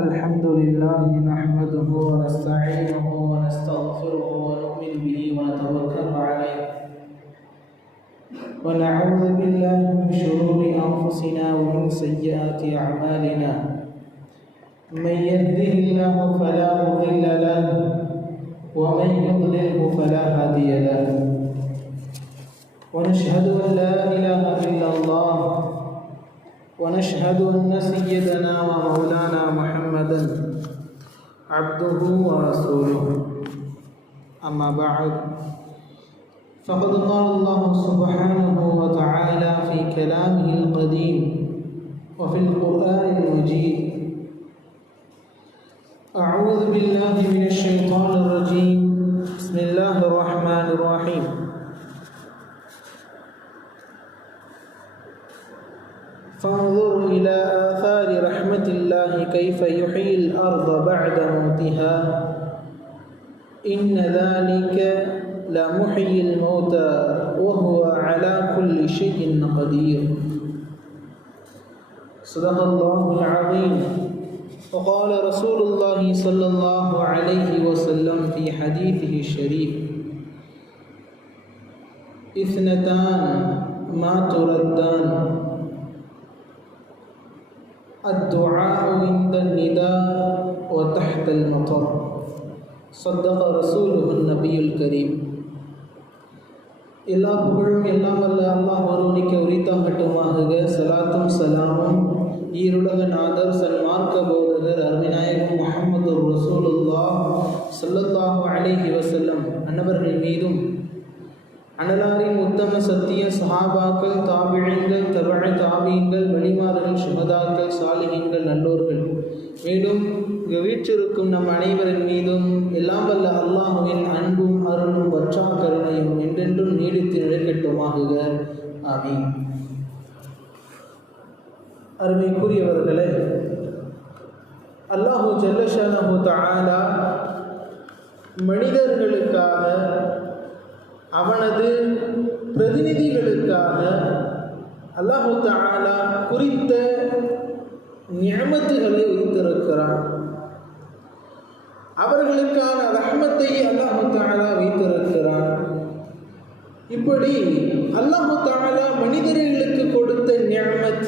الحمد لله نحمده ونستعينه ونستغفره ونؤمن به ونتوكل عليه ونعوذ بالله من شرور أنفسنا ومن سيئات أعمالنا من يهده الله فلا مضل له ومن يضلله فلا هادي له ونشهد أن لا إله إلا الله ونشهد أن سيدنا ومولانا محمدا عبده ورسوله أما بعد فقد قال الله سبحانه وتعالى في كلامه القديم وفي القرآن المجيد أعوذ بالله من الشيطان الرجيم بسم الله الرحمن الرحيم فانظر إلى آثار رحمة الله كيف يحيي الأرض بعد موتها إن ذلك لمحيي الموتى وهو على كل شيء قدير صدق الله العظيم وقال رسول الله صلى الله عليه وسلم في حديثه الشريف اثنتان ما تردان الدعاء عند النداء وتحت المطر صدق رسوله النبي الكريم எல்லா புகழும் எல்லாம் வல்ல அல்லாஹ் ஒருவனுக்கு உரித்தாகட்டுமாக. சலாத்தும் சலாமும் ஈருலக நாதர் சன்மார்க்க போதகர் அருமைநாயகம் முஹம்மது ரசூலுல்லாஹ் ஸல்லல்லாஹு அலைஹி வஸல்லம் அன்னவர்கள் மீதும் அனலாரின் உத்தம சத்திய சஹாபாக்கள் தாபிழீன்கள் தபஅ தாபீன்கள் வலிமார்கள் சுஹதாக்கள் சாலிஹீன்கள் நல்லோர்கள் மேலும் வீற்றிருக்கும் நம் அனைவரின் மீதும் எல்லாம் வல்ல அல்லாஹுவின் அன்பும் அருளும் வற்றா கருணையும் என்றென்றும் நீடித்து நிலைக்கட்டுமாகுக. ஆமீன். அருமைக்குரியவர்களே, அல்லாஹு ஜல்லஷானஹு தஆலா மனிதர்களுக்காக அவனது பிரதிநிதிகளுக்காக அல்லாஹு தஆலா குறித்த நிஅமத்துகளை வைத்திருக்கிறான். அவர்களுக்கான ரஹ்மத்தை அல்லாஹு தஆலா வைத்திருக்கிறான். இப்படி அல்லாஹு தஆலா மனிதர்களுக்கு கொடுத்த நிஅமத்,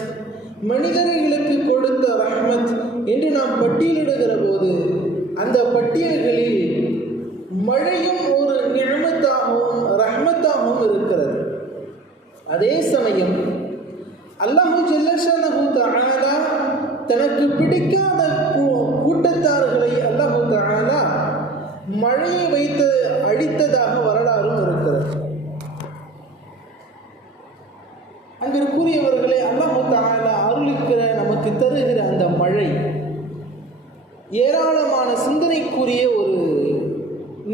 மனிதர்களுக்கு கொடுத்த ரஹ்மத் என்று நாம் பட்டியலிடுகிற போது அந்த பட்டியல்களில் மழையும் ஒரு நிஅமத்தாகவும் ரஹ்மத்தாகவும் இருக்கிறது. அதே சமயம் அல்லாஹு ஜல்லஷானஹு தஆலா தனக்கு பிடிக்காத கூட்டத்தார்களை அல்லாஹு தஆலா மழையை வைத்து அழித்ததாக வரலாறும் இருக்கிறது. அங்கிருக்கூடியவர்களே, அல்லாஹு தஆலா அருளுக்கிற நமக்கு தருகிற அந்த மழை ஏராளமான சிந்தனைக்குரிய ஒரு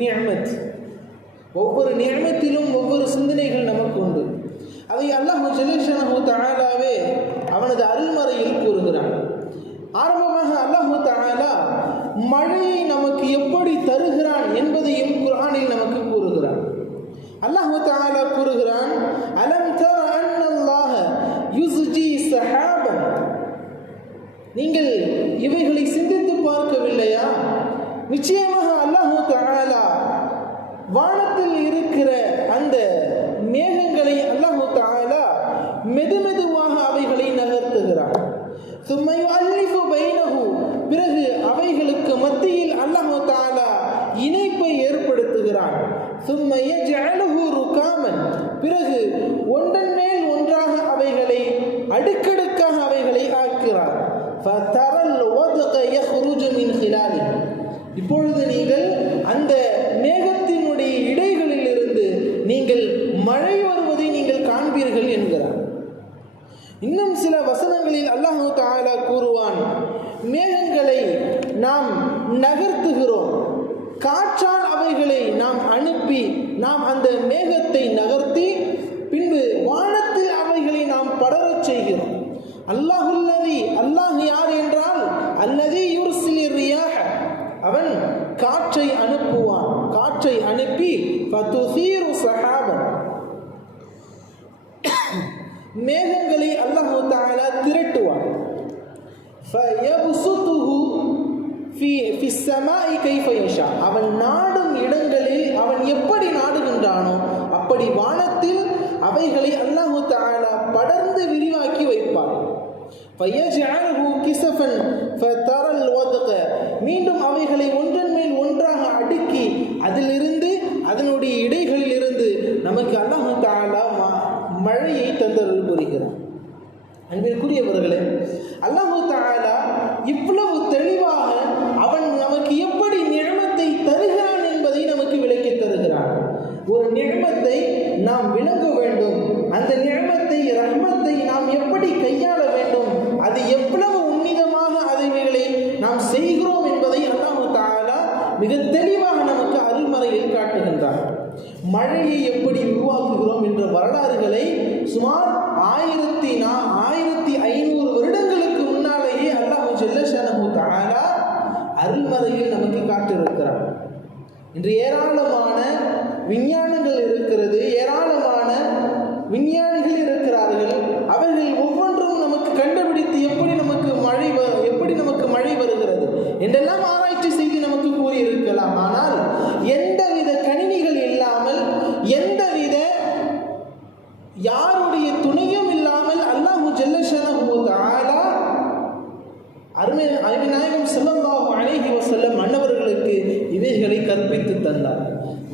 நிஅமத். ஒவ்வொரு நிஅமத்திலும் ஒவ்வொரு சிந்தனைகள் நமக்கு உண்டு. அதை அல்லாஹ் ஜல்லஷானஹு தஆலாவே அவனது அருள்மறையில் கூறுகிறான். ஆரம்பமாக அல்லாஹ் தஆலா மழையை நமக்கு எப்படி தருகிறான் என்பதையும் குர்ஆனில் நமக்கு கூறுகிறான். அல்லாஹ் தஆலா கூறுகிறான், அலம் தர அன்னல்லாஹ யுஸ்ஜி ஸஹாபன், நீங்கள் இவைகளை சிந்தித்து பார்க்கவில்லையா? நிச்சயமாக அல்லாஹ் தஆலா வானத்தில் இருக்கிற அந்த மேகங்களை அல்லாஹ் தஆலா மெதுமெதுவாக அவைகளை நகர்த்துகிறான். சும்ம யுஅல்லிஃபு பைனஹு, பிறகு அவைகளுக்கு மத்தியில் அல்லாஹ் தஆலா இணைப்பை ஏற்படுத்துகிறான். சும்ம யஜ்அலுஹு ருகாமன், பிறகு ஒன்றன் மேல் ஒன்றாக அவைகளை அடுக்கடுக்காக அவைகளை ஆக்குகிறான். ஃபதரல் வத்க யஹ்ருஜு மின் ஹிலாலி, இப்பொழுது நீங்கள் அந்த மேகத்தினுடைய இடைகளில் இருந்து நீங்கள் மழை வருவதை நீங்கள் காண்பீர்கள் என்கிறார். இன்னும் சில வசனங்களில் அல்லாஹ் தஆலா கூறுவான், மேகங்களை நாம் நகர்த்துகிறோம், காற்றால் அவைகளை நாம் அனுப்பி நாம் அந்த மேகத்தை நகர்த்தி பின்பு வானத்தில் அவைகளை நாம் படரச் செய்கிறோம். அல்லாஹுல்லதி, அல்லாஹ் யார் என்றால் அல்லதி யுர்சிலி ரியாஹ, அவன் காற்றை அனுப்புவான். காற்றை அனுப்பி ஃபதுசீரு ஸஹாபன், மேகங்களை அல்லாஹ் தஆலா திரட்டுவான். ஃபயப்சுதுஹு, அவன் நாடும் இடங்களில் அவன் எப்படி நாடுகின்றானோ அப்படி வானத்தில் அவைகளை அல்லாஹு தஆலா படர்ந்து விரிவாக்கி வைப்பார். மீண்டும் அவைகளை ஒன்றன் மேல் ஒன்றாக அடுக்கி அதிலிருந்து அதனுடைய இடைகளில் இருந்து நமக்கு அல்லாஹு தஆலா மழையை தந்தருள் புரிகிறார். அன்பிற்குரியவர்களே, அல்லாஹு தஆலா இவ்வளவு தெளிவாக அவன் நமக்கு எப்படி நிஅமத்தை தருகிறான் என்பதை நமக்கு விளக்கி தருகிறான். ஒரு நிஅமத்தை நாம் விளங்க வேண்டும், அந்த நிஅமத்தை ரஹ்மத்தை நாம் எப்படி கையாள வேண்டும், அது எவ்வளவு உன்னிதமாக அதைகளை நாம் செய்கிறோம் என்பதை அல்லாஹு தஆலா மிக தெளிவாக நமக்கு அருள்மறையில் காட்டுகின்றான். மழையை எப்படி உருவாக்குகிறோம் என்ற வரலாறுகளை சுமார் 1500 வருடங்களுக்கு முன்னாலேயே அல்லாஹ் ஜல்ல ஷஅனஹு தஆலா அருள்மறையில் நமக்கு காட்டியிருக்கிறார். இன்று ஏராளமான விஞ்ஞானங்கள் இருக்கிறது, ஏராளமான விஞ்ஞானிகள் இருக்கிறார்கள். அவர்கள் ஒவ்வொன்றும் நமக்கு கண்டுபிடித்து எப்படி நமக்கு மழை வருகிறது என்றெல்லாம் ஆராய்ச்சி செய்து நமக்கு கூறியிருக்கலாம். ஆனால் எந்தவித கணினிகள் இல்லாமல், எந்தவித யாருடைய துணையும் இல்லாமல் அல்லாஹ் ஜல்ல ஷஅனஹு தஆலா அருமைநாயகம் ஸல்லல்லாஹு அலைஹி வஸல்லம் அன்னவர்களுக்கு இவைகளை கற்பித்து தந்தார்.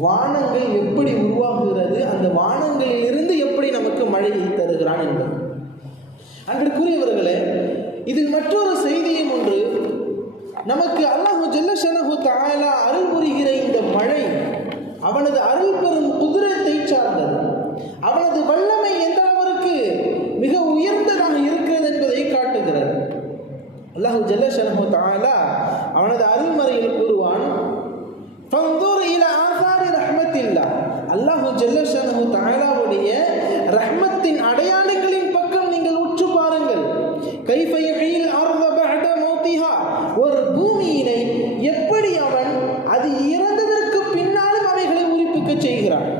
வானங்கள் எப்படி உருவாகுகிறது, அந்த வானங்களில் இருந்து எப்படி நமக்கு மழையை தருகிறான் என்பது. அன்றைக்குரியவர்களே, இதில் மற்றொரு செய்தியும் ஒன்று. நமக்கு அல்லாஹ் ஜல்ல ஷஅனஹு தஆலா அருள் புரிகிற இந்த மழை அவனது அருள் பெறும் குதிரத்தை சார்ந்தது. அவனது வல்லமை எந்த அளவிற்கு மிக உயர்ந்ததாக இருக்கிறது என்பதை காட்டுகிறது. அல்லாஹ் ஜல்ல ஷஅனஹு தஆலா அவனது அருள்மறையில் கூறுவான், ஃபன்துர் இலா ஆசாரி ரஹ்மத்தில்லாஹ். அல்லாஹ் ஜல்ல ஷஅனஹு தஆலாவுடைய ரஹ்மத்தின் அடையாளங்களின் பக்கம் நீங்கள் உற்று பாருங்கள். கைஃப யுஹ்யில் அர்த பஅத மௌத்திஹா. ஒரு பூமியினை எப்படி அவன் அது இறந்ததற்கு பின்னாலும் அவைகளை உயிர்ப்பிக்க செய்கிறான்.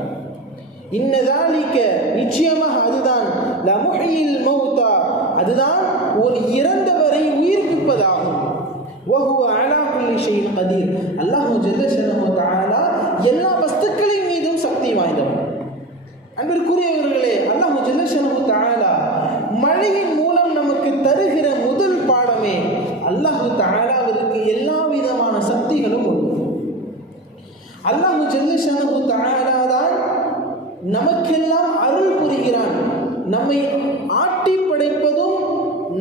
இன்னதாலிக, நிச்சயமாக அதுதான், லமுஹ்யில் மௌதா, அதுதான் ஒரு இறந்தவரை உயிர்ப்பிப்பதாகும். வஹுவ அலா குல்லி ஷைஇன் கதீர். அல்லாஹ் ஜல்ல ஷஅனஹு தஆலா எல்லா வஸ்துக்களின் மீதும் சக்தி வாய்ந்தவன். அன்பிற்குரியவர்களே, அல்லாஹ் ஜல்ல ஷஅனஹு தஆலா மழையின் மூலம் நமக்கு தருகிற முதல் பாடமே அல்லாஹ் தஆலாவிற்கு எல்லா விதமான சக்திகளும் உண்டு. அல்லாஹ் ஜல்ல ஷஅனஹு தஆலா தான் நமக்கெல்லாம் அருள் புரிகிறான். நம்மை ஆட்டி படைப்பதும்,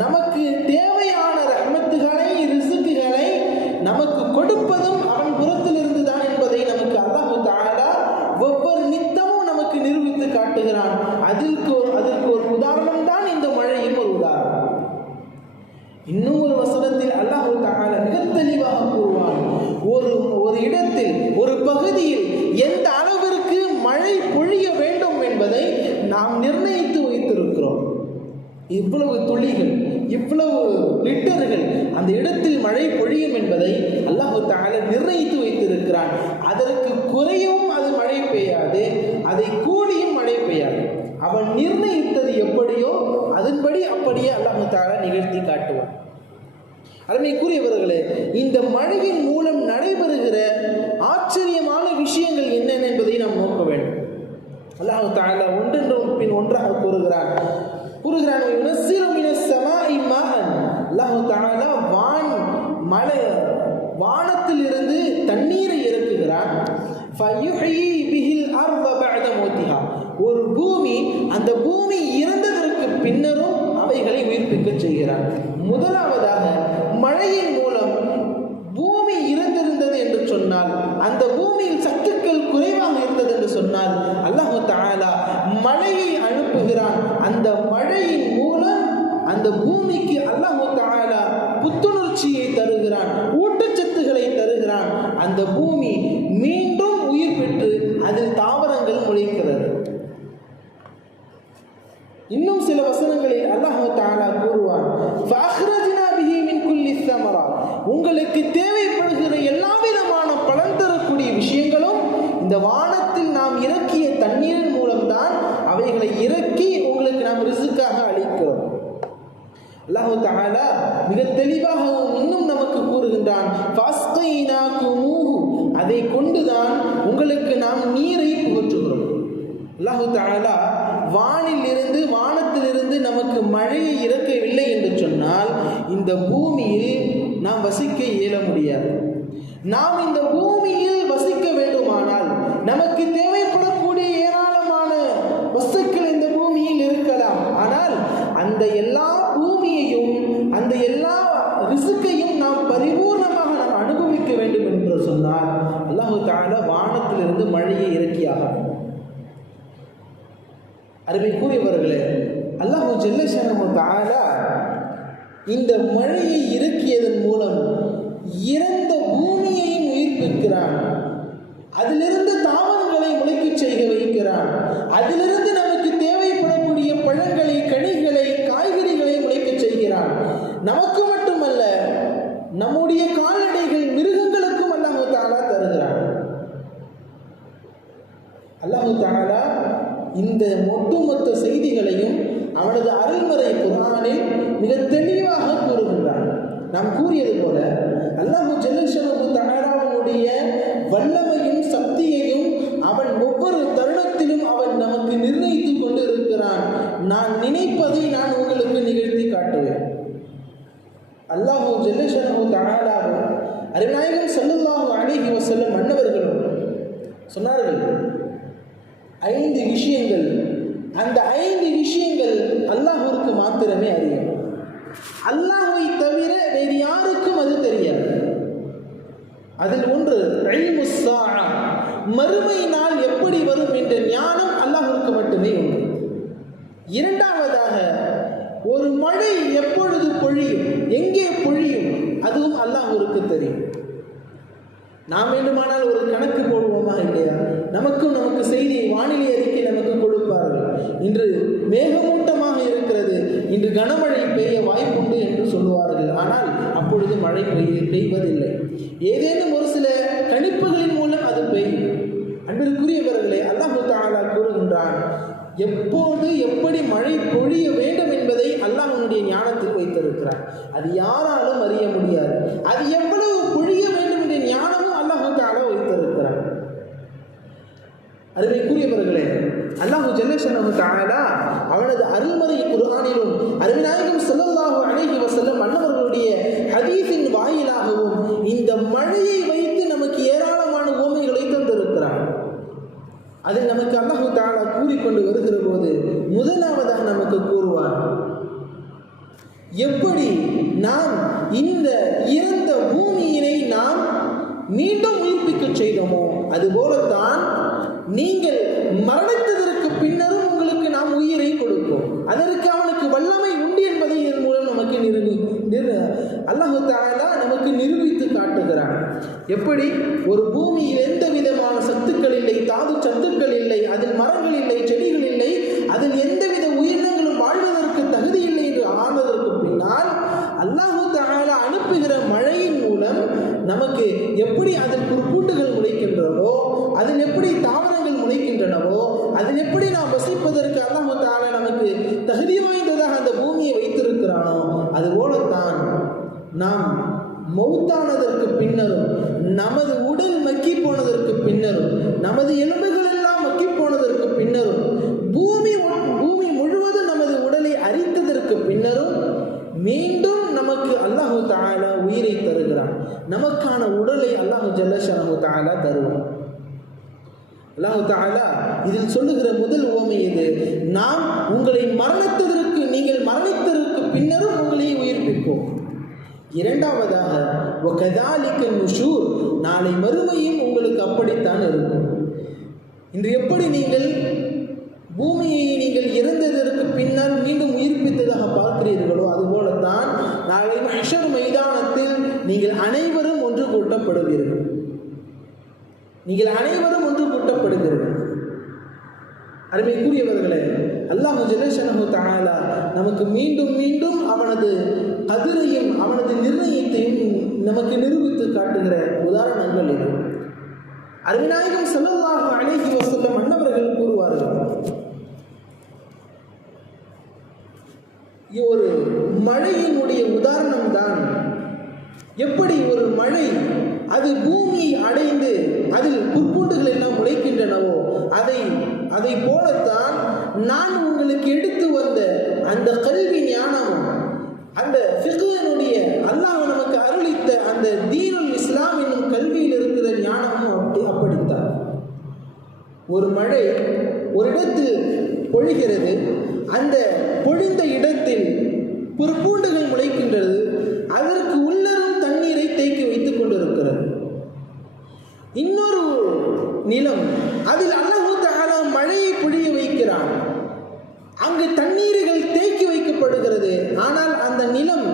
நமக்கு தேவையான ரஹ்மத்துகளை, ரிஸ்குகளை நமக்கு கொடுப்பதும் அவன் புறத்திலிருந்து தான் என்பதை நமக்கு அல்லாஹ் தஆலா ஒவ்வொரு நித்தமும் நமக்கு நிரூபித்து காட்டுகிறான். அதற்கு ஒரு உதாரணம் தான் இந்த மழையும் ஒரு உதாரணம். இன்னும் ஒரு வசனத்தில் அல்லாஹ் தஆலா மிக தெளிவாக கூறுவான், ஒரு இடத்தில், ஒரு பகுதியில் எந்த அளவிற்கு மழை பொழிய வேண்டும் என்பதை நாம் நிர்ணயித்து வைத்திருக்கிறோம். இவ்வளவு துளிகள், இவ்வளவு லிட்டர்கள் அந்த இடத்தில் மழை பொழியும் என்பதை அல்லாஹ் தஆலா நிர்ணயித்து வைத்திருக்கிறான். அதற்கு குறையும் அது மழை பெய்யாது, அதை கூடியும் மழை பெய்யாது. அவன் நிர்ணயித்தது எப்படியோ அதன்படி அப்படியே அல்லாஹ் தஆலா நிகழ்த்தி காட்டுவான். அருமைக்குரியவர்களே, இந்த மழையின் மூலம் நடைபெறுகிற ஆச்சரியமான விஷயங்கள் என்னென்ன என்பதை நாம் நோக்க வேண்டும். அல்லாஹ் தஆலா ஒன்றென்றும் பின் ஒன்றாக கூறுகிறான். அல்லாஹ் தஆலா வானத்தில் இருந்து தண்ணீரை இறக்குகிறான். ஒரு பூமி, அந்த பூமி இறந்ததற்கு பின்னரும் அவைகளை உயிர்ப்பிக்க செய்கிறான். முதலாவதாக மழையின் மூலம் பூமி இறந்திருந்தது என்று சொன்னால், அந்த பூமியில் சத்துக்கள் குறைவாக இருந்தது என்று சொன்னால், அல்லாஹ் தஆலா மழையை அனுப்புகிறான். அந்த மழையின் மூலம் அந்த பூமிக்கு அல்லாஹ் தஆலா புத்துணர்ச்சியை தருகிறான், ஊட்டச்சத்துக்களை தருகிறான். அந்த பூமி மீண்டும் உயிர் பெற்று அதில் தாவரங்கள் முளைக்கிறது. இன்னும் சில வசனங்களில் அல்லாஹ் தஆலா கூறுவான், ஃபஅக்ரஜ்னா பிஹி மின் குல்லி ஸமராத். உங்களுக்கு தேவைப்படுகிற எல்லா விதமான பலன் தரக்கூடிய விஷயங்களும் இந்த வானத்தில் நாம் இறக்கிய தண்ணீரின் மூலம்தான் அவைகளை இறக்கி உங்களுக்கு நாம் ரிஸ்காக அளிக்கிறோம். அல்லாஹ் அல்லாஹ் தஆலா மிக தெளிவாகவும் இன்னும் நமக்கு கூறுகின்றான், அதை கொண்டுதான் உங்களுக்கு நாம் நீரை புகற்றுகிறோம். அல்லாஹ் தஆலா வானத்திலிருந்து நமக்கு மழையை இறக்கவில்லை என்று சொன்னால் இந்த பூமியில் நாம் வசிக்க இயல முடியாது. நாம் இந்த பூமியில் வசிக்க வேண்டுமானால் நமக்கு தேவைப்படக்கூடிய ஏராளமான வஸ்துக்கள் இந்த பூமியில் இருக்கலாம். ஆனால் அந்த எல்லா பூமியையும் அந்த எல்லா ரிஸ்கையும் நாம் பரிபூர்ணமாக நாம் அனுபவிக்க வேண்டும் என்று சொன்னால் அல்லாஹ் தஆலா வானத்திலிருந்து மழையை இறக்கியாக. அருமைக்குரியவர்களே, அல்லாஹ் ஜல்ல ஷஅனுஹு தஆலா இந்த மழையை இறக்கியதன் மூலம் இறந்த பூமியையும் உயிர்ப்பிக்கிறான். அதிலிருந்து தாவரங்களை முளைக்கச் செய்ய வைக்கிறான். அதிலிருந்து நமக்கு தேவைப்படக்கூடிய பழங்களை, கனிகளை, காய்கறிகளை முளைக்கச் செய்கிறான். நமக்கு மட்டுமல்ல, நம்முடைய கால்நடைகள், மிருகங்களுக்கும் அல்லாஹ் தஆலா தருகிறான். அல்லாஹ் தஆலா இந்த ஒட்டுமொத்த செய்திகளையும் அவனது அருள்மறை குர்ஆனில் மிக தெளிவாக கூறுகின்றான். நாம் கூறியது போல அல்லாஹ் ஜல்லஷானஹு தஆலாவுடைய வல்லமையும் சக்தியையும் அவன் ஒவ்வொரு தருணத்திலும் அவன் நமக்கு நிர்ணயித்துக் கொண்டு இருக்கிறான். நான் நினைப்பதை நான் உங்களுக்கு நிகழ்த்தி காட்டுவேன். அல்லாஹ் ஜல்லஷானஹு தஆலா அருநாயகம் ஸல்லல்லாஹு அலைஹி வஸல்லம் அன்னவர்களும் சொன்னார்கள், 5 விஷயங்கள், அந்த 5 விஷயங்கள் அல்லாஹ்வுக்கு மாத்திரமே அறியும். அல்லாஹ்வை தவிர வேறு யாருக்கும் அது தெரியாது. அதில் ஒன்று இல்முஸ் ஸாஅ, மறுமை நாள் எப்படி வரும் என்ற ஞானம் அல்லாஹ்வுக்கு மட்டுமே உண்டு. இரண்டாவதாக, ஒரு மழை எப்பொழுது பொழியும், எங்கே பொழியும், அதுவும் அல்லாஹ்வுக்கு தெரியும். நாம் வேண்டுமானால் ஒரு கணக்கு போடுவோமா இல்லையா? நமக்கு செய்தி வானிலை அறிக்கை நமக்கு கொடுப்பார்கள். இன்று மேகமூட்டமாக இருக்கிறது, இன்று கனமழை பெய்ய வாய்ப்புண்டு என்று சொல்லுவார்கள். ஆனால் அப்பொழுது மழை பெய்வதில்லை. ஏதேனும் ஒரு சில கணிப்புகளின் மூலம் அது பெய்யும். அன்பிற்குரியவர்களே, அல்லாஹ் தஆலா கூறுகின்றான், எப்போது எப்படி மழை பொழிய வேண்டும் என்பதை அல்லாஹ்வுடைய ஞானத்தில் வைத்திருக்கிறார். அது யாராலும் அறிய முடியாது. அது எவ்வளவு பொழிய வேண்டும் என்ற ஞானமும் அல்லாஹ் தஆலா வைத்திருக்கிறார். அருமைக்குரியவர்களே, அல்லாஹ் ஜல்லஷானஹு தஆலா அவனது அருள்மறை குர்ஆனிலும் அருமைநாயகம் ஸல்லல்லாஹு அலைஹி வஸல்லம் அன்னவர்களுடைய ஹதீஸின் வாயிலாகவும் இந்த மழையை வைத்து நமக்கு ஏராளமான உவமைகளை தந்திருக்கிறார். அதில் நமக்கு அல்லாஹ் தஆலா கூறிக்கொண்டு வருகிற போது முதலாவதாக நமக்கு கூறுவார், எப்படி நாம் இந்த இறந்த பூமியினை நாம் மீண்டும் உயிர்ப்பிக்க செய்தோமோ அதுபோலத்தான் நீங்கள் மரணித்ததற்கு பின்னரும் உங்களுக்கு நாம் உயிரை கொடுப்போம். அதற்கு அவனுக்கு வல்லமை உண்டு என்பதை இதன் மூலம் நமக்கு அல்லாஹ் தஆலா நமக்கு நிரூபித்து காட்டுகிறான். எப்படி ஒரு பூமியில் எந்த விதமான சத்துக்கள் இல்லை, தாது சத்துக்கள் இல்லை, அதில் மரங்கள் இல்லை, செடிகள் இல்லை, அதில் எந்தவித உயிரினங்களும் வாழ்வதற்கு தகுதி இல்லை என்று ஆனதற்கு பின்னால் அல்லாஹ் தஆலா அனுப்புகிற மழையின் மூலம் நமக்கு எப்படி அதில் புற்பூட்டுகள் முளைக்கின்றனவோ, அதில் எப்படி தாவரங்கள் முளைக்கின்றனவோ, அதில் எப்படி நாம் வசிப்பதற்கு அல்லாஹ் தஆலா நமக்கு தகுதி வாய்ந்ததாக அந்த பூமியை வைத்திருக்கிறானோ அதுபோலத்தான் நாம் மௌத்தானதற்கு பின்னரும், நமது உடல் மக்கி போனதற்கு பின்னரும், நமது எலும்புகள் எல்லாம் மக்கி போனதற்கு பின்னரும், பூமி முழுவதும் நமது உடலை அரித்ததற்கு பின்னரும் மீண்டும் நமக்கு அல்லாஹ் தஆலா உயிரை தருகிறான். நமக்கான உடலை அல்லாஹ் ஜல்லஷானஹு தஆலா தருவான். அல்லாஹ் தஆலா இதில் சொல்லுகிற முதல் உவமை இது, நாம் உங்களை நீங்கள் மரணித்ததற்கு பின்னரும் உங்களை உயிர்ப்பிப்போம். இரண்டாவதாக, வகதாலிக நுஷூர், நாளை மறுமையும் உங்களுக்கு அப்படித்தான் இருக்கும். இன்று எப்படி நீங்கள் பூமியை நீங்கள் இறந்ததற்கு பின்னால் மீண்டும் உயிர்ப்பித்ததாக பார்க்கிறீர்களோ அதுபோலத்தான் நாளை மஹ்ஷர் மைதானத்தில் நீங்கள் அனைவரும் ஒன்று கூட்டப்படுவீர்கள். அருமைக்குரியவர்களே, அல்லாஹ் ஜல்லஷானஹு தஆலா நமக்கு மீண்டும் மீண்டும் அவனது கதிரையும் அவனது நிர்ணயத்தையும் நமக்கு நிரூபித்து காட்டுகிற உதாரணங்கள் இது. அருமைநாயகம் ஸல்லல்லாஹு அலைஹி வஸல்லம் அன்னவர்கள் கூறுவார்கள், ஒரு மழையினுடைய உதாரணம் தான். எப்படி ஒரு மழை அது பூமியை அடைந்து அதில் புற்பூண்டுகள் எல்லாம் முளைக்கின்றனவோ அதை போலத்தான் நான் உங்களுக்கு எடுத்து வந்த அந்த கல்வி ஞானமும் அந்த ஃபிக்ஹ்னுடைய அல்லாஹ் நமக்கு அருளித்த அந்த தீனுல் இஸ்லாம் என்னும் கல்வியில் இருக்கிற ஞானமும் அப்படித்தான். ஒரு மழை ஒரு இடத்தில் பொழிகிறது, அந்த பொழிந்த இடத்தில் புற்பூண்டுகள் முளைக்கின்றது, அதற்கு உள்ளரும் தண்ணீரை தேக்கி வைத்துக் கொண்டிருக்கிறது. இன்னொரு நிலம், அதில் அல்லாஹ் தஆலா மழையை பொழிய வைக்கிறான், அங்கு தண்ணீர்கள் தேக்கி வைக்கப்படுகிறது. ஆனால் அந்த நிலம்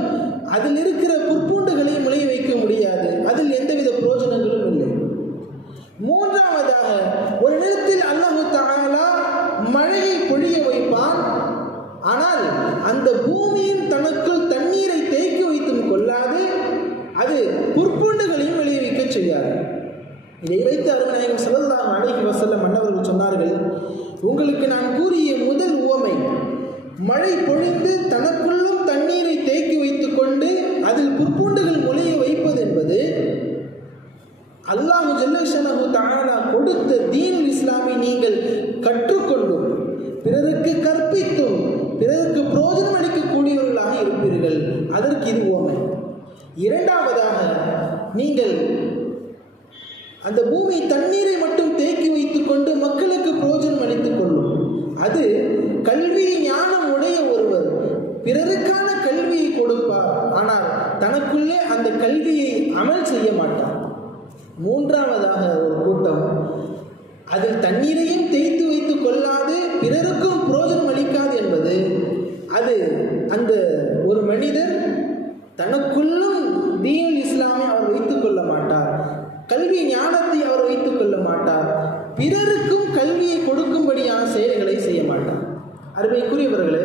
அதில் இருக்கிற புற்பூண்டுகளை முளைய வைக்க முடியாது, அதில் எந்தவித பிரயோஜனங்களும் இல்லை. மூன்றாவதாக ஒரு நிலத்தில் அல்லாஹ் தஆலா மழையை பொழிய வைப்பான், ஆனால் அந்த பூமியின் தனக்குள் தண்ணீரை தேக்கி வைத்தும் கொள்ளாது, அது புற்பூண்டுகளையும் விளைவிக்க செய்யாது. இதை வைத்து அருமைநாயகம் ஸல்லல்லாஹு அலைஹி வஸல்லம் அன்னவர்கள் சொன்னார்கள், உங்களுக்கு நான் கூறிய முதல் உவமை மழை பொழிந்து தனக்குள்ளும் தண்ணீரை தேக்கி வைத்துக் கொண்டு அதில் புற்பூண்டுகள் முளைய வைப்பது என்பது அல்லாஹ் ஜல்லஷனஹு தஆலா கொடுத்த தீனுல் இஸ்லாமை நீங்கள் கற்றுக்கொண்டும் பிறருக்கு கற்பித்தும் பிறருக்கு பிரயோஜனம் அளிக்கக்கூடியவர்களாக இருப்பீர்கள், அதற்கு இது உவமை. இரண்டாவதாக, நீங்கள் அந்த பூமி தண்ணீரை மட்டும் தேக்கி வைத்துக் கொண்டு மக்களுக்கு பிரயோஜனம் அளித்துக் கொள்ளும். அது கல்வி ஞானம் உடைய ஒருவர் பிறருக்கான கல்வியை கொடுப்பார், ஆனால் தனக்குள்ளே அந்த கல்வியை அமல் செய்ய மாட்டார். மூன்றாவதாக ஒரு கூட்டம் அதில் தண்ணீரையும் தேய்த்து வைத்துக் கொள்ளாது பிறருக்கும் பிரயோஜனம் அளிக்காது என்பது, அது அந்த ஒரு மனிதர் தனக்குள்ளும் தீனுல் இஸ்லாமை அவர் வைத்துக் கொள்ள மாட்டார், கல்வி ஞானத்தை அவர் வைத்துக் கொள்ள மாட்டார், பிறருக்கும் கல்வியை கொடுக்கும்படியான செயல்களை செய்ய மாட்டார். அருமைக்குரியவர்களே,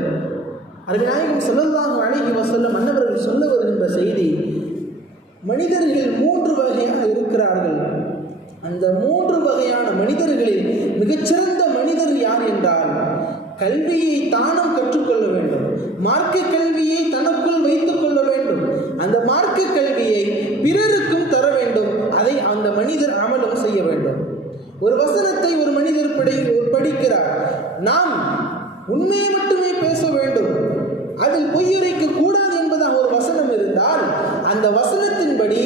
அருமைநாயகம் ஸல்லல்லாஹு அலைஹி வஸல்லம் அன்னவர்கள் சொல்ல வருகின்ற செய்தி, மனிதர்கள் 3 வகையாக இருக்கிறார்கள். அந்த 3 வகையான மனிதர்களில் மிகச்சிறந்த மனிதர் யார் என்றால், கல்வியை தானும் கற்றுக்கொள்ள வேண்டும், மார்க்க கல்வியை தனக்குள் வைத்துக் கொள்ள வேண்டும், அந்த மார்க்க கல்வியை பிறருக்கும் தர வேண்டும், அதை அந்த மனிதர் அமலும் செய்ய வேண்டும். ஒரு வசனத்தை ஒரு மனிதர் படிக்கிறார், நாம் உண்மையை மட்டுமே பேச வேண்டும், அதில் பொய்யுரைக்க கூடாது என்பதாக ஒரு வசனம் இருந்தால் அந்த வசனத்தின்படி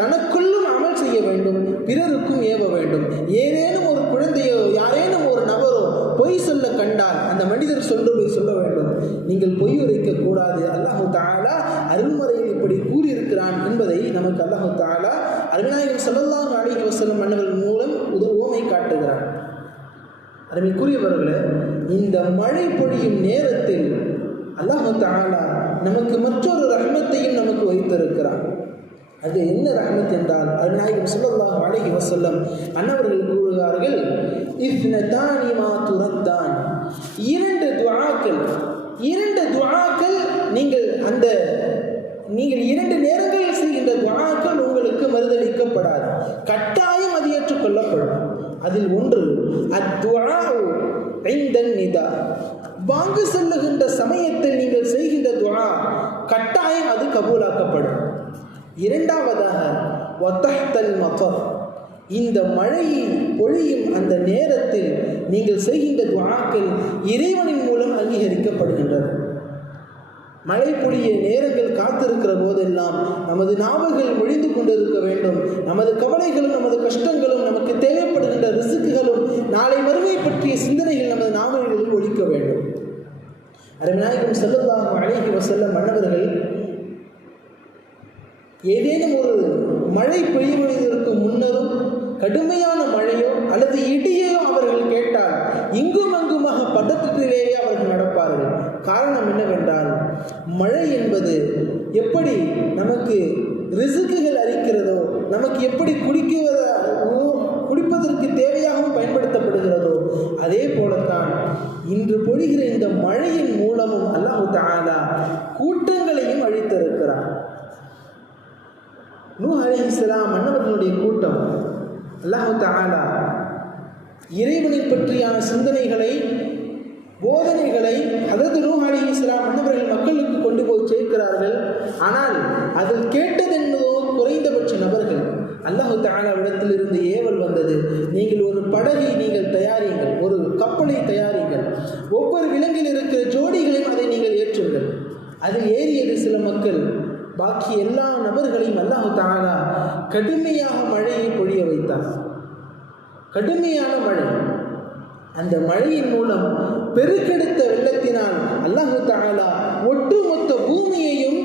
தனக்குள்ளும் அமல் செய்ய வேண்டும், பிறருக்கும் ஏவ வேண்டும். ஏதேனும் ஒரு குழந்தையோ யாரேனும் ஒரு நபரோ பொய் சொல்ல கண்டால் அந்த மனிதர் சொல்ல வேண்டும், நீங்கள் பொய் உரைக்க கூடாது, அல்லாஹ் தஆலா அருள்மறையில் இப்படி கூறியிருக்கிறான் என்பதை நமக்கு அல்லாஹ் தஆலா அருமைநாயகம் ஸல்லல்லாஹு அலைஹி வஸல்லம் அன்னவர்கள் மூலம் உவமை காட்டுகிறார். அருமைக்குரியவர்களே, இந்த மழை பொழியும் நேரத்தில் அல்லாஹ் தஆலா நமக்கு மற்றொரு ரஹ்மத்தையும் நமக்கு வைத்திருக்கிறார். அது என்ன ரஹ்மத் என்றால், அருமைநாயகம் ஸல்லல்லாஹு அலைஹி வஸல்லம் அன்னவர்கள் கூறுகிறார்கள், இஸ்னதானி மா துரத்தான், 2 துஆக்கள் நீங்கள் 2 நேரங்களில் செய்கின்ற துஆக்கள் உங்களுக்கு மறுதளிக்கப்படாது, கட்டாயம் அது ஏற்றுக்கொள்ளப்படும். அதில் ஒன்று அத்துஆஉ இன்தன் நிதா, வாங்கு சொல்லுகின்ற சமயத்தில் நீங்கள் செய்கின்ற துஆ கட்டாயம் அது கபூலாக்கப்படும். இரண்டாவதாக வதஹ்தல் மதர், இந்த மழை பொழியும் அந்த நேரத்தில் நீங்கள் செய்கின்ற துஆக்கள் இறைவனின் மூலம் அங்கீகரிக்கப்படுகின்றன. மழை பொழிய நேரங்கள் காத்திருக்கிற போதெல்லாம் நமது நாவுகள் ஒழிந்து கொண்டிருக்க வேண்டும், நமது கவலைகளும் நமது கஷ்டங்களும் நமக்கு தேவைப்படுகின்ற ரிஸ்க்குகளும் நாளை மறுமை பற்றிய சிந்தனைகள் நமது நாவுகளில் ஒழிக்க வேண்டும். அருமைநாயகம் ஸல்லல்லாஹு அலைஹி வஸல்லம் அன்னவர்கள் ஏதேனும் ஒரு மழை பெய்வதற்கு முன்னரும் கடுமையான மழையோ அல்லது இடியோ அவர்கள் கேட்டால் இங்கும் அங்குமாக பதற்றத்திலேயே அவர்கள் நடப்பார்கள். காரணம் என்னவென்றால், மழை என்பது எப்படி நமக்கு ரிஸ்க்குகள் அளிக்கிறதோ, நமக்கு எப்படி குடிப்பதற்கு தேவையாகவும் பயன்படுத்தப்படுகிறதோ, அதே போலத்தான் இன்று பொழிகிற இந்த மழையின் மூலமும் அல்லாஹ் தஆலா கூட்டங்களையும் அழித்திருக்கிறார். நூஹ் அலைஹிஸ்ஸலாம் மன்னவர்களுடைய கூட்டம் அல்லாஹ் தஆலா இறைவனை பற்றியான சிந்தனைகளை போதனைகளை ஹதரத் நூஹ் அலைஹிஸ்ஸலாம் அன்னவர்கள் மக்களுக்கு கொண்டு போய் சேர்க்கிறார்கள். ஆனால் அதில் கேட்டதென்னதோ குறைந்தபட்ச நபர்கள். அல்லாஹ் தஆலாவிடத்தில் இருந்து ஏவல் வந்தது, நீங்கள் ஒரு படகை நீங்கள் தயாரியுங்கள், ஒரு கப்பலை தயாரியுங்கள், ஒவ்வொரு விலங்கில் இருக்கிற ஜோடிகளையும் அதை நீங்கள் ஏற்றுங்கள். அதில் ஏறியது சில மக்கள், பாக்கி எல்லா நபர்களையும் அல்லாஹ் தஆலா கடுமையாக மழையை பொழிய வைத்தார். கடுமையான மழை. அந்த மழையின் மூலம் பெருக்கெடுத்த வெள்ளத்தினால் அல்லாஹ் தஆலா ஒட்டுமொத்த பூமியையும்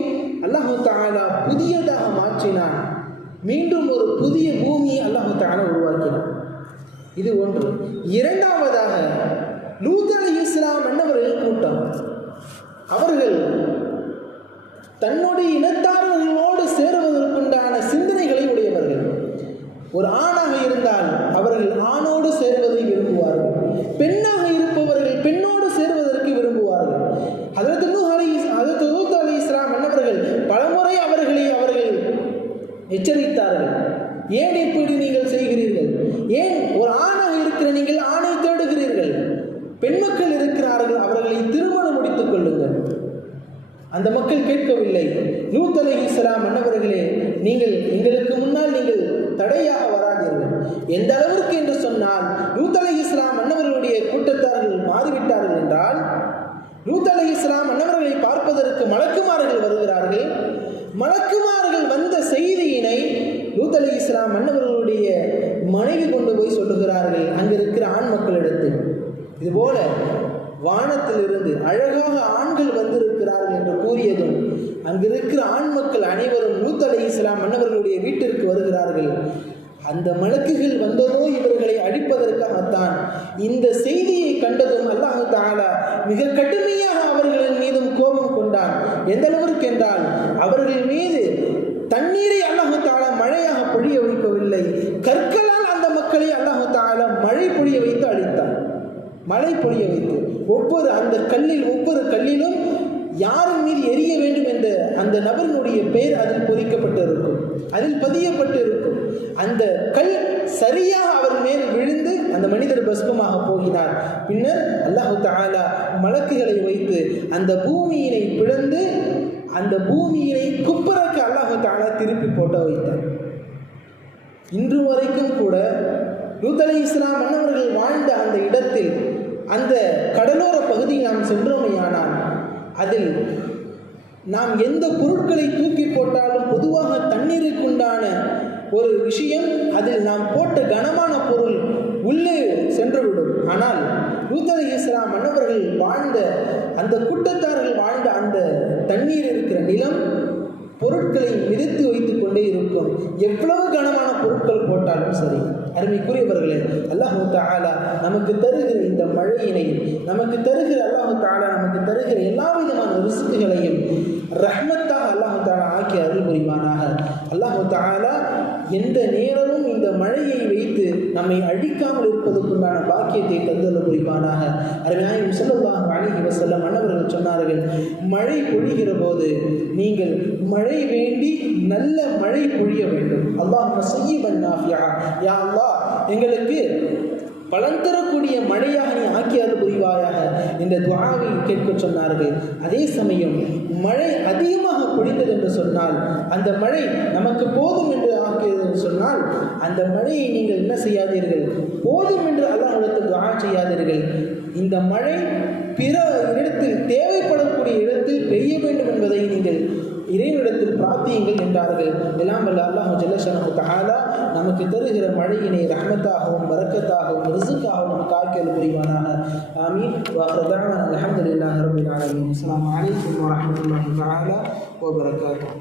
அல்லாஹ் தஆலா புதியதாக மாற்றினான். மீண்டும் ஒரு புதிய பூமியை அல்லாஹ் தஆலா உருவாக்கினான். இது ஒன்று. இரண்டாவதாக லூத் அலைஹிஸ்ஸலாம் அன்னவர்கள் கூட்டம், அவர்கள் தன்னுடைய இனத்தார்களோடு சேருவதற்குண்டான சிந்தனைகளை உடையவர்கள். ஒரு ஆணாக இருந்தால் அவர்கள் ஆணோடு சேர்வதை விரும்புவார்கள், பெண்ணாக இருப்பவர்கள் பெண்ணோடு சேர்வதற்கு விரும்புவார்கள். ஹதரத் லூத் அலைஹிஸ்ஸலாம் அன்னவர்கள் பலமுறை அவர்கள் எச்சரித்தார்கள். ஏன் இப்படி நீங்கள் செய்கிறீர்கள்? ஏன் ஒரு ஆணாக இருக்கிற நீங்கள் ஆணை தேடுகிறீர்கள்? பெண் மக்கள் இருக்கிறார்கள், அவர்களை திருமணம் முடித்துக் கொள்ளுங்கள். அந்த மக்கள் கேட்கவில்லை. லூத் அலைஹிஸ்ஸலாம் அன்னவர்களே, நீங்கள் எங்களுக்கு முன்னால் நீங்கள் தடையாக வராதீர்கள். எந்த அளவிற்கு என்று சொன்னால், லூத் அலைஹிஸ்ஸலாம் அன்னவர்களுடைய கூட்டத்தார்கள் மாறிவிட்டார்கள் என்றால், லூத் அலைஹிஸ்ஸலாம் அன்னவர்களை பார்ப்பதற்கு மலக்குமார்கள் வருகிறார்கள். மலக்குமார்கள் வந்த செய்தியினை லூத் அலைஹிஸ்ஸலாம் அன்னவர்களுடைய மனைவி கொண்டு போய் சொல்லுகிறார்கள் அங்கு இருக்கிற ஆண் மக்களிடத்தில். இதுபோல வானத்திலிருந்து அழகாக ஆண்கள் வந்திருக்கிறார்கள் என்று கூறியதும் அங்கிருக்கிற ஆண் மக்கள் அனைவரும் லூத் அலைஹிஸ்ஸலாம் அன்னவர்களுடைய வீட்டிற்கு வருகிறார்கள். அந்த மலக்குகள் வந்ததோ இவர்களை அழிப்பதற்காகத்தான். இந்த செய்தியை கண்டதும் அல்லாஹ் தஆலா மிக கடுமையாக அவர்களின் மீதும் கோபம் கொண்டான். எந்த அளவிற்கு என்றால், அவர்கள் மீது தண்ணீரை அல்லாஹ் தஆலா மழையாக பொழிய வைக்கவில்லை, கற்களால் அந்த மக்களை அல்லாஹ் தஆலா மழை பொழிய வைத்து அழித்தார். மழை பொழிய வைத்து ஒவ்வொரு கல்லிலும் யாரின் மீது எரிய வேண்டும் என்ற அந்த நபரினுடைய பெயர் அதில் பொறிக்கப்பட்டு இருக்கும், அதில் பதியப்பட்டு இருக்கும். அந்த கல் சரியாக அவர் மேல் விழுந்து அந்த மனிதர் பஸ்மமாக போகிறார். பின்னர் அல்லாஹ் தஆலா மலக்குகளை வைத்து அந்த பூமியினை பிளந்து அந்த பூமியினை குப்பரக்கு அல்லாஹ் தஆலா திருப்பி போட்ட வைத்தார். இன்று வரைக்கும் கூட லூத் அலைஹிஸ்ஸலாம் அன்னவர்கள் வாழ்ந்த அந்த இடத்தில், அந்த கடலோர பகுதியில் நாம் சென்றோமையானால் அதில் நாம் எந்த பொருட்களை தூக்கி போட்டாலும் பொதுவாக தண்ணீருக்குண்டான ஒரு விஷயம், அதில் நாம் போட்ட கனமான பொருள் உள்ளே சென்றுவிடும். ஆனால் லூத் அலைஹிஸ்ஸலாம் அன்னவர்கள் வாழ்ந்த அந்த கூட்டத்தார்கள் வாழ்ந்த அந்த தண்ணீர் இருக்கிற நிலம் பொருட்களை மிதத்து வைத்துக் கொண்டே இருக்கும். எவ்வளவு கனமான பொருட்கள் போட்டாலும் சரி. அருமைக்குரியவர்களே, அல்லாஹ் தஆலா நமக்கு தருகிற இந்த மழையினை, நமக்கு தருகிற அல்லாஹ் தஆலா நமக்கு தருகிற எல்லா விதமான ரிஸ்குகளையும் ரஹ்மத்தாக அல்லாஹ் தஆலா ஆக்கி அருள் புரிவானாக. அல்லாஹ் தஆலா எந்த நேரமும் இந்த மழையை வைத்து நம்மை அழிக்காமல் இருப்பதற்குண்டான பாக்கியத்தை தந்தல் புரிவானாக. அருமையாயும் ஸல்லல்லாஹு அலைஹி வஸல்லம் அன்னவர்கள் சொன்னார்கள், மழை பொழிகிற போது நீங்கள் மழை வேண்டி நல்ல மழை பொழிய வேண்டும். அல்லாஹும்ம ஸய்யிபன் நாஃபிஆ, யா அல்லாஹ் எங்களுக்கு பலன் தரக்கூடிய மழையாக நீ ஆக்கியது புரிவாயாக இந்த துஆவை கேட்க சொன்னார்கள். அதே சமயம் மழை அதிகமாக பொழிந்தது என்று சொன்னால், அந்த மழை நமக்கு போதும் என்று ஆக்கியது என்று சொன்னால், அந்த மழையை நீங்கள் என்ன செய்யாதீர்கள், போதும் என்று அல்லாஹ்விடத்தில் துஆ செய்யாதீர்கள். இந்த மழை பிற இடத்தில் தேவைப்படக்கூடிய இடத்தில் பெய்ய வேண்டும் என்பதை நீங்கள் இறைவனிடத்தில் பிரார்த்தியுங்கள் என்றார்கள். எல்லாம் வல்ல அல்லாஹ் ஜல்ல ஷஅனஹு தஆலா நமக்கு தருகிற மழையினை ரஹ்மத்தாகவும் பரக்கத்தாகவும் ரிஸ்காகவும் நமக்கு ஆக்கியல் புரிவானாக. ஆமீன். வஆகிரு தஅவானா அல்ஹம்துலில்லாஹி ரப்பில் ஆலமீன். அஸ்ஸலாமு அலைக்கும் வரஹ்மத்துல்லாஹி தஆலா வபரகாத்துஹு.